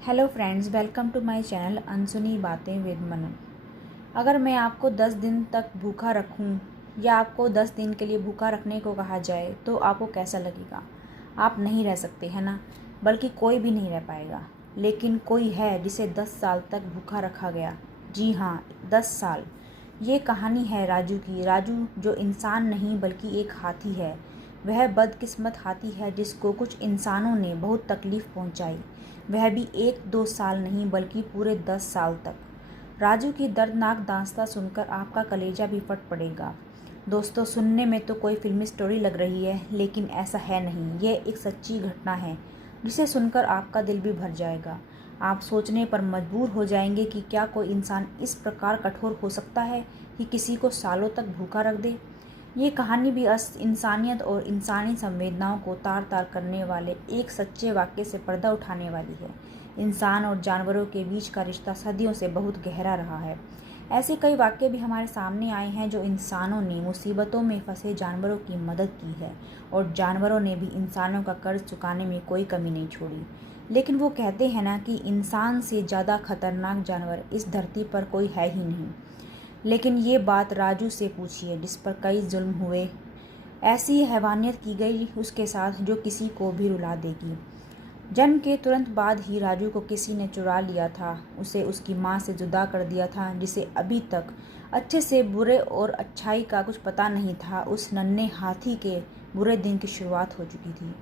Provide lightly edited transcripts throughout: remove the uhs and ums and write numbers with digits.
Hello friends, welcome to my channel अनसुनी बातें with Manu. अगर मैं आपको 10 दिन तक भूखा रखूं या आपको 10 दिन के लिए भूखा रखने को कहा जाए तो आपको कैसा लगेगा? आप नहीं रह सकते हैं ना, बल्कि कोई भी नहीं रह पाएगा। लेकिन कोई है जिसे 10 साल तक भूखा रखा गया। जी हाँ, 10 साल। ये कहानी है राजू की। राजू जो इंसान नहीं बल्कि एक हाथी है। वह बदकिस्मत हाथी है जिसको कुछ इंसानों ने बहुत तकलीफ़ पहुंचाई, वह भी 1-2 साल नहीं बल्कि पूरे 10 साल तक। राजू की दर्दनाक दास्तां सुनकर आपका कलेजा भी फट पड़ेगा। दोस्तों, सुनने में तो कोई फिल्मी स्टोरी लग रही है, लेकिन ऐसा है नहीं। ये एक सच्ची घटना है जिसे सुनकर आपका दिल भी भर जाएगा। आप सोचने पर मजबूर हो जाएंगे कि क्या कोई इंसान इस प्रकार कठोर हो सकता है कि किसी को सालों तक भूखा रख दे। ये कहानी भी इंसानियत और इंसानी संवेदनाओं को तार तार करने वाले एक सच्चे वाक़ये से पर्दा उठाने वाली है। इंसान और जानवरों के बीच का रिश्ता सदियों से बहुत गहरा रहा है। ऐसे कई वाक़ये भी हमारे सामने आए हैं जो इंसानों ने मुसीबतों में फंसे जानवरों की मदद की है, और जानवरों ने भी इंसानों का कर्ज चुकाने में कोई कमी नहीं छोड़ी। लेकिन वो कहते हैं ना कि इंसान से ज़्यादा खतरनाक जानवर इस धरती पर कोई है ही नहीं। लेकिन ये बात राजू से पूछिए, जिस पर कई जुल्म हुए। ऐसी हैवानियत की गई उसके साथ जो किसी को भी रुला देगी। जन्म के तुरंत बाद ही राजू को किसी ने चुरा लिया था। उसे उसकी माँ से जुदा कर दिया था, जिसे अभी तक अच्छे से बुरे और अच्छाई का कुछ पता नहीं था। उस नन्हे हाथी के बुरे दिन की शुरुआत हो चुकी थी।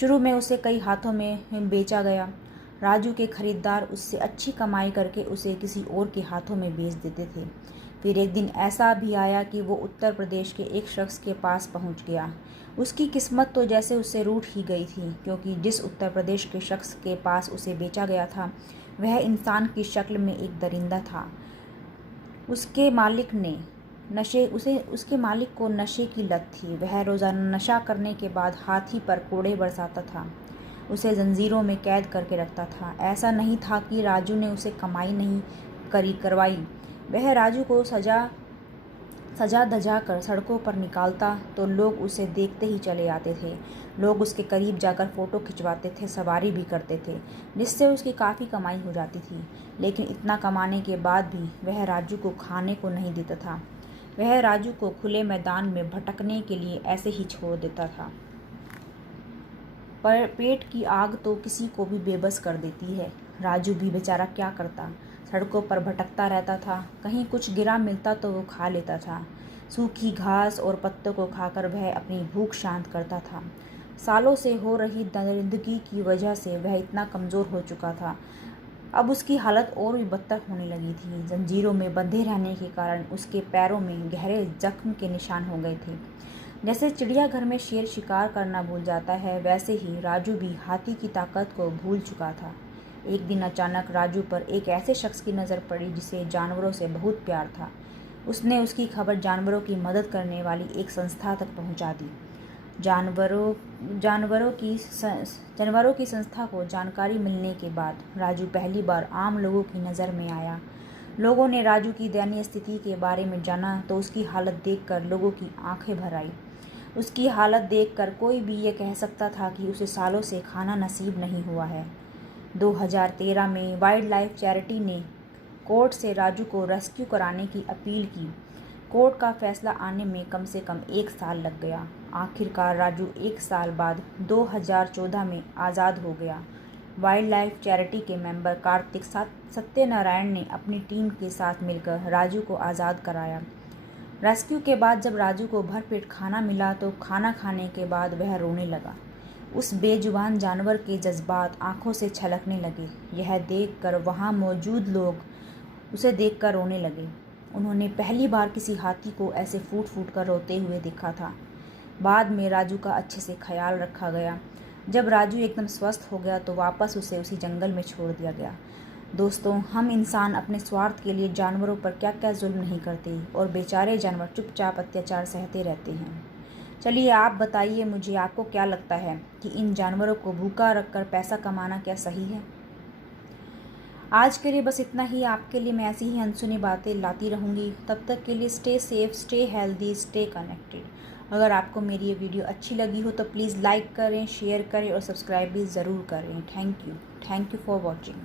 शुरू में उसे कई हाथों में बेचा गया। राजू के खरीदार उससे अच्छी कमाई करके उसे किसी और के हाथों में बेच देते थे। फिर एक दिन ऐसा भी आया कि वो उत्तर प्रदेश के एक शख्स के पास पहुंच गया। उसकी किस्मत तो जैसे उससे रूठ ही गई थी, क्योंकि जिस उत्तर प्रदेश के शख्स के पास उसे बेचा गया था वह इंसान की शक्ल में एक दरिंदा था। उसके मालिक को नशे की लत थी। वह रोज़ाना नशा करने के बाद हाथी पर कोड़े बरसाता था, उसे जंजीरों में कैद करके रखता था। ऐसा नहीं था कि राजू ने उसे कमाई नहीं करवाई। वह राजू को सजा धजा कर सड़कों पर निकालता तो लोग उसे देखते ही चले आते थे। लोग उसके करीब जाकर फ़ोटो खिंचवाते थे, सवारी भी करते थे, जिससे उसकी काफ़ी कमाई हो जाती थी। लेकिन इतना कमाने के बाद भी वह राजू को खाने को नहीं देता था। वह राजू को खुले मैदान में भटकने के लिए ऐसे ही छोड़ देता था। पर पेट की आग तो किसी को भी बेबस कर देती है। राजू भी बेचारा क्या करता, सड़कों पर भटकता रहता था। कहीं कुछ गिरा मिलता तो वो खा लेता था। सूखी घास और पत्तों को खाकर वह अपनी भूख शांत करता था। सालों से हो रही दरिंदगी की वजह से वह इतना कमज़ोर हो चुका था। अब उसकी हालत और भी बदतर होने लगी थी। जंजीरों में बंधे रहने के कारण उसके पैरों में गहरे जख्म के निशान हो गए थे। जैसे चिड़ियाघर में शेर शिकार करना भूल जाता है, वैसे ही राजू भी हाथी की ताकत को भूल चुका था। एक दिन अचानक राजू पर एक ऐसे शख्स की नज़र पड़ी जिसे जानवरों से बहुत प्यार था। उसने उसकी खबर जानवरों की मदद करने वाली एक संस्था तक पहुंचा दी। जानवरों की संस्था को जानकारी मिलने के बाद राजू पहली बार आम लोगों की नज़र में आया। लोगों ने राजू की दयनीय स्थिति के बारे में जाना तो उसकी हालत देखकर लोगों की आंखें भर आई। उसकी हालत देखकर कोई भी ये कह सकता था कि उसे सालों से खाना नसीब नहीं हुआ है। 2013 में वाइल्ड लाइफ चैरिटी ने कोर्ट से राजू को रेस्क्यू कराने की अपील की। कोर्ट का फैसला आने में कम से कम 1 साल लग गया। आखिरकार राजू 1 साल बाद 2014 में आज़ाद हो गया। वाइल्ड लाइफ चैरिटी के मेंबर कार्तिक सत्यनारायण ने अपनी टीम के साथ मिलकर राजू को आज़ाद कराया। रेस्क्यू के बाद जब राजू को भरपेट खाना मिला तो खाना खाने के बाद वह रोने लगा। उस बेजुबान जानवर के जज्बात आंखों से छलकने लगे। यह देखकर वहां मौजूद लोग उसे देखकर रोने लगे। उन्होंने पहली बार किसी हाथी को ऐसे फूट फूट कर रोते हुए देखा था। बाद में राजू का अच्छे से ख्याल रखा गया। जब राजू एकदम स्वस्थ हो गया तो वापस उसे उसी जंगल में छोड़ दिया गया। दोस्तों, हम इंसान अपने स्वार्थ के लिए जानवरों पर क्या क्या जुल्म नहीं करते, और बेचारे जानवर चुपचाप अत्याचार सहते रहते हैं। चलिए आप बताइए मुझे, आपको क्या लगता है कि इन जानवरों को भूखा रखकर पैसा कमाना क्या सही है? आज के लिए बस इतना ही। आपके लिए मैं ऐसी ही अनसुनी बातें लाती रहूँगी। तब तक के लिए stay safe, stay healthy, stay connected. अगर आपको मेरी ये वीडियो अच्छी लगी हो तो प्लीज़ लाइक करें, शेयर करें और सब्सक्राइब भी ज़रूर करें। Thank you for watching.